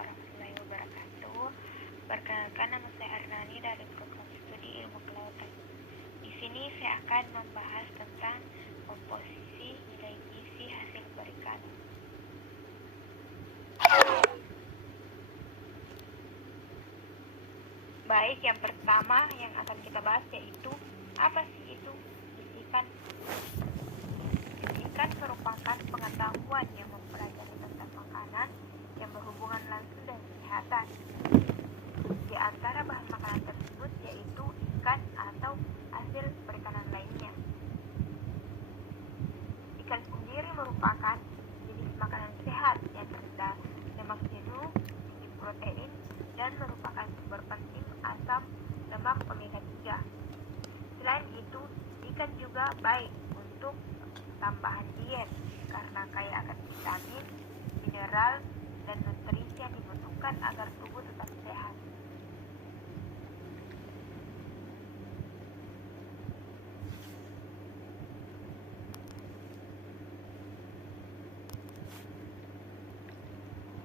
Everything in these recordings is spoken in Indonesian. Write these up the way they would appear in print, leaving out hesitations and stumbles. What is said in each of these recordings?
warahmatullahi wabarakatuh. Perkenalkan, nama saya Arnani dari program studi ilmu kelautan. Di sini saya akan membahas tentang komposisi nilai gizi hasil perikanan. Baik, yang pertama yang akan kita bahas yaitu apa sih itu gizi ikan? Gizi ikan merupakan pengetahuan yang mempelajari tentang makanan yang berhubungan langsung dengan kesehatan. Di antara bahan makanan tersebut yaitu ikan atau hasil perikanan lainnya. Ikan sendiri merupakan jenis makanan sehat yang rendah lemak jenuh, tinggi protein, dan merupakan sumber penting asam lemak omega 3. Selain itu, ikan juga baik untuk tambahan diet karena kaya akan vitamin, mineral, dan nutrisi yang dibutuhkan agar tubuh tetap sehat.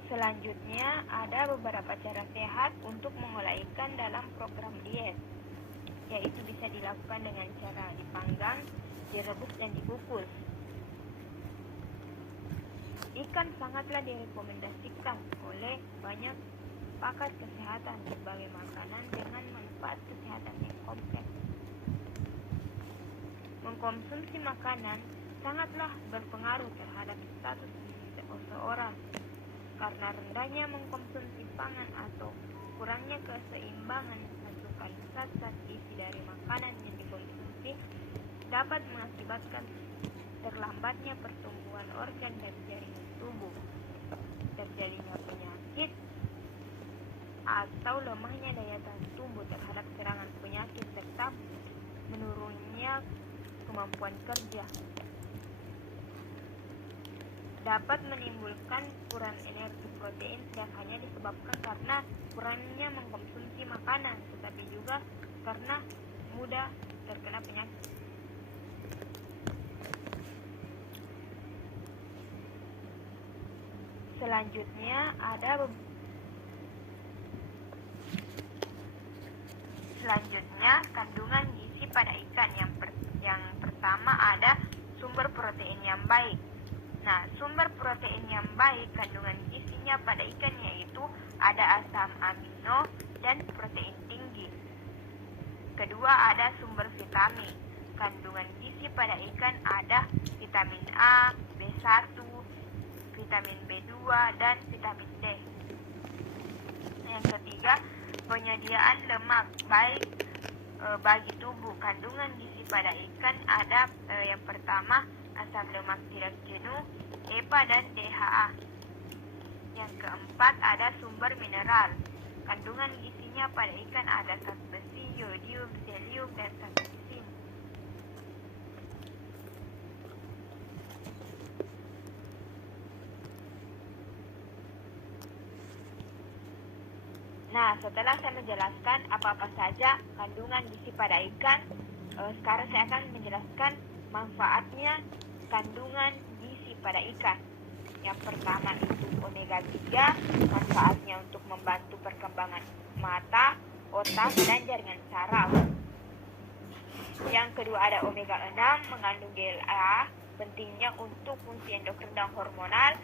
Selanjutnya, ada beberapa cara sehat untuk mengolah ikan dalam program diet, yaitu bisa dilakukan dengan cara dipanggang, direbus, dan dikukus. Ikan sangatlah direkomendasikan oleh banyak pakar kesehatan sebagai makanan dengan manfaat kesehatan yang kompleks. Mengkonsumsi makanan sangatlah berpengaruh terhadap status gizi seseorang. Karena rendahnya mengkonsumsi pangan atau kurangnya keseimbangan asupan zat-zat gizi dari makanan yang dikonsumsi dapat mengakibatkan terlambatnya pertumbuhan organ dan jaringan tubuh, terjadinya penyakit, atau lemahnya daya tahan tubuh terhadap serangan penyakit serta menurunnya kemampuan kerja. Dapat menimbulkan kurang energi protein yang hanya disebabkan karena kurangnya mengkonsumsi makanan, tetapi juga karena mudah terkena penyakit. Selanjutnya kandungan gizi pada ikan. Yang pertama ada sumber protein yang baik. Nah, sumber protein yang baik kandungan gizinya pada ikan yaitu ada asam amino dan protein tinggi. Kedua, ada sumber vitamin. Kandungan gizi pada ikan ada vitamin A, B1, vitamin B2, dan vitamin D. Yang ketiga, penyediaan lemak baik bagi tubuh. Kandungan gizi pada ikan ada yang pertama asam lemak tidak jenuh, EPA, dan DHA. Yang keempat ada sumber mineral. Kandungan gizinya pada ikan ada zat besi, yodium, selium, dan zat gisim. Nah, setelah saya menjelaskan apa-apa saja kandungan gizi pada ikan, sekarang saya akan menjelaskan manfaatnya kandungan gizi pada ikan. Yang pertama itu omega 3, manfaatnya untuk membantu perkembangan mata, otak, dan jaringan saraf. Yang kedua ada omega 6, mengandung GLA, pentingnya untuk fungsi endokrin dan hormonal.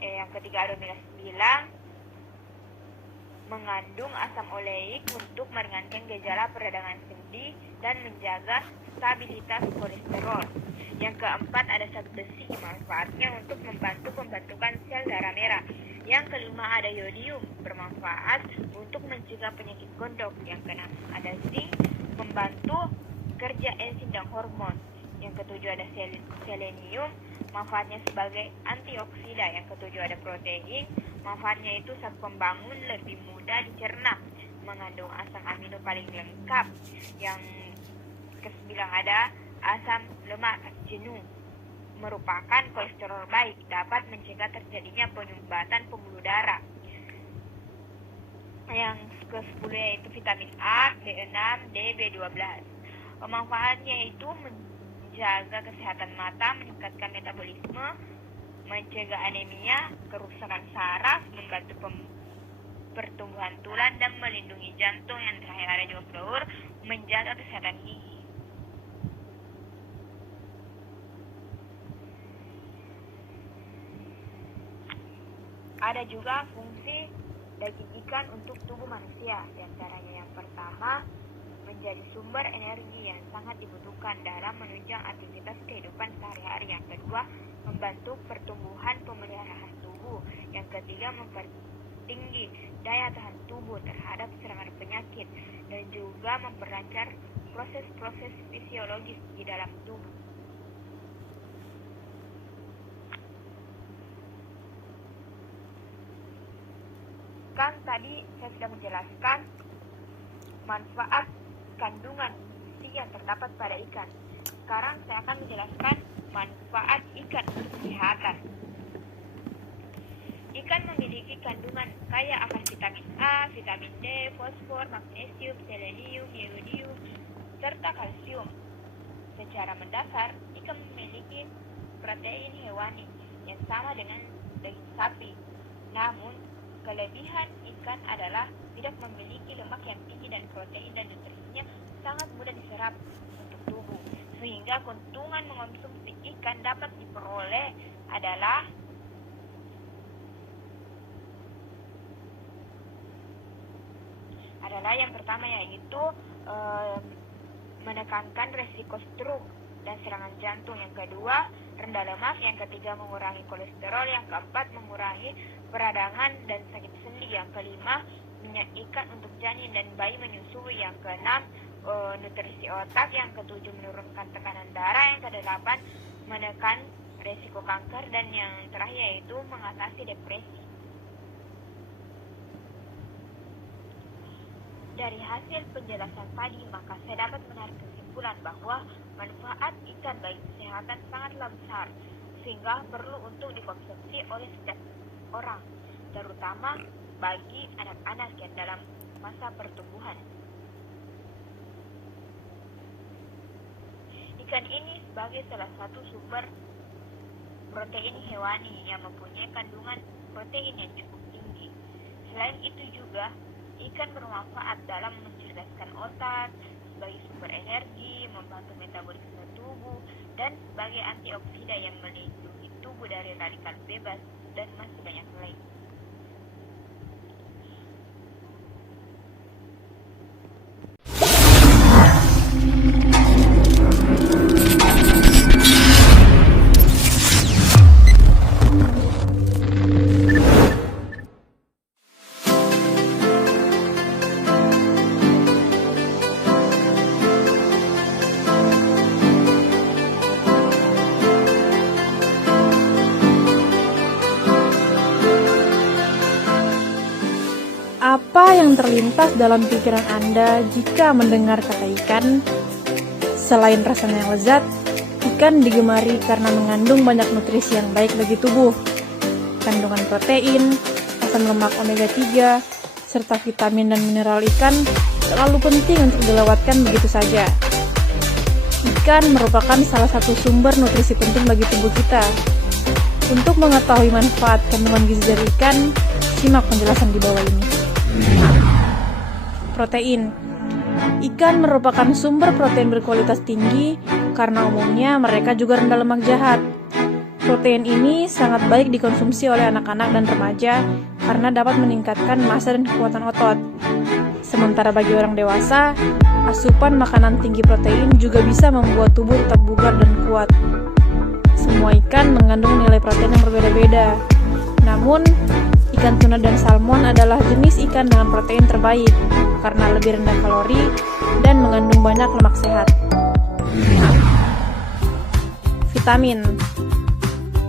Yang ketiga ada omega 9, mengandung asam oleik untuk meringankan gejala peradangan sendi dan menjaga stabilitas kolesterol. Yang keempat ada zat besi, manfaatnya untuk membantu pembentukan sel darah merah. Yang kelima ada yodium, bermanfaat untuk mencegah penyakit gondok. Yang keenam ada zinc, membantu kerja enzim dan hormon. Yang ketujuh ada selenium, manfaatnya sebagai antioksida. Yang ketujuh ada protein, manfaatnya itu saat pembangun lebih mudah dicerna, mengandung asam amino paling lengkap. Yang kesembilan ada asam lemak jenuh, merupakan kolesterol baik, dapat mencegah terjadinya penyumbatan pembuluh darah. Yang ke-10 yaitu vitamin A, B6, D, B12. Manfaatnya itu menjaga kesehatan mata, meningkatkan metabolisme, mencegah anemia, kerusakan saraf, membantu pertumbuhan tulang dan melindungi jantung. Yang terakhir ada juga fluor, menjaga kesehatan gigi. Ada juga fungsi daging ikan untuk tubuh manusia. Di antaranya yang pertama, menjadi sumber energi yang sangat dibutuhkan dalam menunjang aktivitas kehidupan sehari-hari. Yang kedua, membantu pertumbuhan pemeliharaan tubuh. Yang ketiga, mempertinggi daya tahan tubuh terhadap serangan penyakit dan juga memperlancar proses-proses fisiologis di dalam tubuh. Kan tadi saya sudah menjelaskan manfaat kandungan gizi yang terdapat pada ikan. Sekarang saya akan menjelaskan manfaat ikan untuk kesehatan. Ikan memiliki kandungan kaya akan vitamin A, vitamin D, fosfor, magnesium, selenium, iodium, serta kalsium. Secara mendasar, ikan memiliki protein hewani yang sama dengan daging sapi. Namun, kelebihan ikan adalah tidak memiliki lemak yang tinggi dan protein dan nutrisinya sangat mudah diserap untuk tubuh. Sehingga keuntungan mengonsumsi ikan dapat diperoleh adalah yang pertama, yaitu menekankan resiko stroke dan serangan jantung. Yang kedua, rendah lemak. Yang ketiga, mengurangi kolesterol. Yang keempat, mengurangi peradangan dan sakit sendi. Yang kelima, minyak ikan untuk janin dan bayi menyusui. Yang keenam, nutrisi otak. Yang ketujuh, menurunkan tekanan darah. Yang kedelapan, menekan resiko kanker. Dan yang terakhir yaitu mengatasi depresi. Dari hasil penjelasan tadi, maka saya dapat menarik kesimpulan bahwa manfaat ikan bagi kesehatan sangatlah besar, sehingga perlu untuk dikonsumsi oleh setiap orang, terutama bagi anak-anak yang dalam masa pertumbuhan. Ikan ini sebagai salah satu sumber protein hewani yang mempunyai kandungan protein yang cukup tinggi. Selain itu juga, ikan bermanfaat dalam mencerdaskan otak, sebagai sumber energi, membantu metabolisme tubuh, dan sebagai antioksida yang melindungi tubuh dari radikal bebas, dan masih banyak lain. Apa yang terlintas dalam pikiran Anda jika mendengar kata ikan? Selain rasanya yang lezat, ikan digemari karena mengandung banyak nutrisi yang baik bagi tubuh. Kandungan protein, asam lemak omega 3, serta vitamin dan mineral ikan terlalu penting untuk dilewatkan begitu saja. Ikan merupakan salah satu sumber nutrisi penting bagi tubuh kita. Untuk mengetahui manfaat kandungan gizi dari ikan, simak penjelasan di bawah ini. Protein. Ikan merupakan sumber protein berkualitas tinggi karena umumnya mereka juga rendah lemak jahat. Protein ini sangat baik dikonsumsi oleh anak-anak dan remaja karena dapat meningkatkan massa dan kekuatan otot. Sementara bagi orang dewasa, asupan makanan tinggi protein juga bisa membuat tubuh tetap bugar dan kuat. Semua ikan mengandung nilai protein yang berbeda-beda. Namun, ikan tuna dan salmon adalah jenis ikan dengan protein terbaik karena lebih rendah kalori dan mengandung banyak lemak sehat. Vitamin.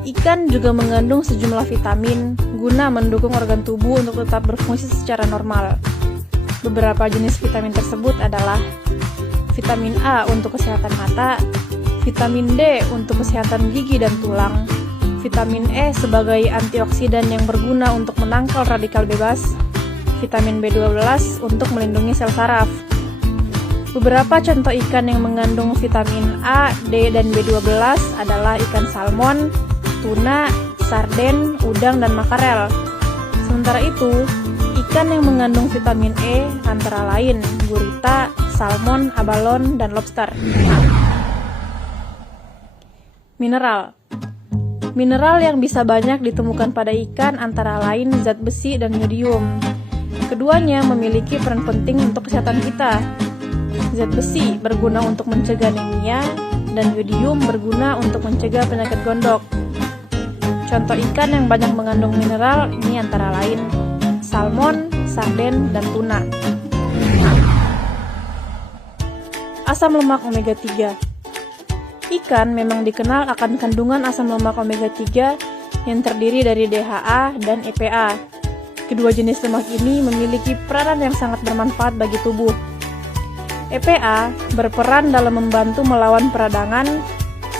Ikan juga mengandung sejumlah vitamin guna mendukung organ tubuh untuk tetap berfungsi secara normal. Beberapa jenis vitamin tersebut adalah vitamin A untuk kesehatan mata, vitamin D untuk kesehatan gigi dan tulang, vitamin E sebagai antioksidan yang berguna untuk menangkal radikal bebas, vitamin B12 untuk melindungi sel saraf. Beberapa contoh ikan yang mengandung vitamin A, D, dan B12 adalah ikan salmon, tuna, sarden, udang, dan makarel. Sementara itu, ikan yang mengandung vitamin E antara lain gurita, salmon, abalone, dan lobster. Mineral. Mineral yang bisa banyak ditemukan pada ikan antara lain zat besi dan yodium. Keduanya memiliki peran penting untuk kesehatan kita. Zat besi berguna untuk mencegah anemia, dan yodium berguna untuk mencegah penyakit gondok. Contoh ikan yang banyak mengandung mineral ini antara lain salmon, sarden, dan tuna. Asam lemak omega 3. Ikan memang dikenal akan kandungan asam lemak omega 3 yang terdiri dari DHA dan EPA. Kedua jenis lemak ini memiliki peranan yang sangat bermanfaat bagi tubuh. EPA berperan dalam membantu melawan peradangan,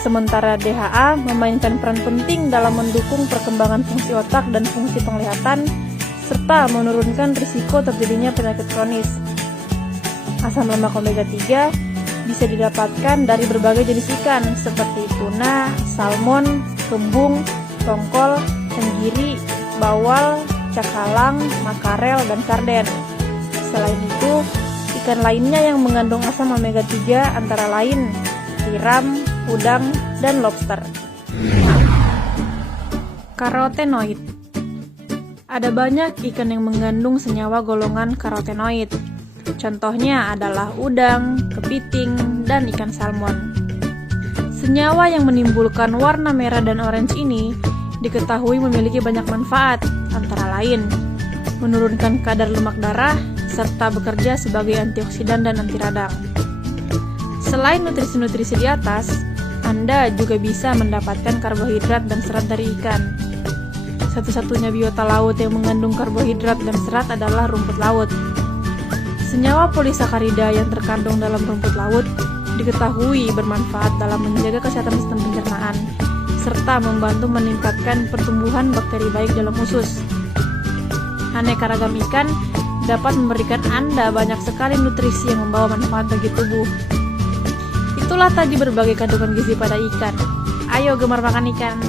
sementara DHA memainkan peran penting dalam mendukung perkembangan fungsi otak dan fungsi penglihatan, serta menurunkan risiko terjadinya penyakit kronis. Asam lemak omega 3 bisa didapatkan dari berbagai jenis ikan seperti tuna, salmon, kembung, tongkol, tenggiri, bawal, cakalang, makarel, dan sarden. Selain itu, ikan lainnya yang mengandung asam omega 3 antara lain tiram, udang, dan lobster. Karotenoid. Ada banyak ikan yang mengandung senyawa golongan karotenoid. Contohnya adalah udang, kepiting, dan ikan salmon. Senyawa yang menimbulkan warna merah dan orange ini diketahui memiliki banyak manfaat, antara lain menurunkan kadar lemak darah, serta bekerja sebagai antioksidan dan anti radang. Selain nutrisi-nutrisi di atas, Anda juga bisa mendapatkan karbohidrat dan serat dari ikan. Satu-satunya biota laut yang mengandung karbohidrat dan serat adalah rumput laut. Senyawa polisakarida yang terkandung dalam rumput laut diketahui bermanfaat dalam menjaga kesehatan sistem pencernaan, serta membantu meningkatkan pertumbuhan bakteri baik dalam usus. Aneka ragam ikan dapat memberikan Anda banyak sekali nutrisi yang membawa manfaat bagi tubuh. Itulah tadi berbagai kandungan gizi pada ikan. Ayo gemar makan ikan.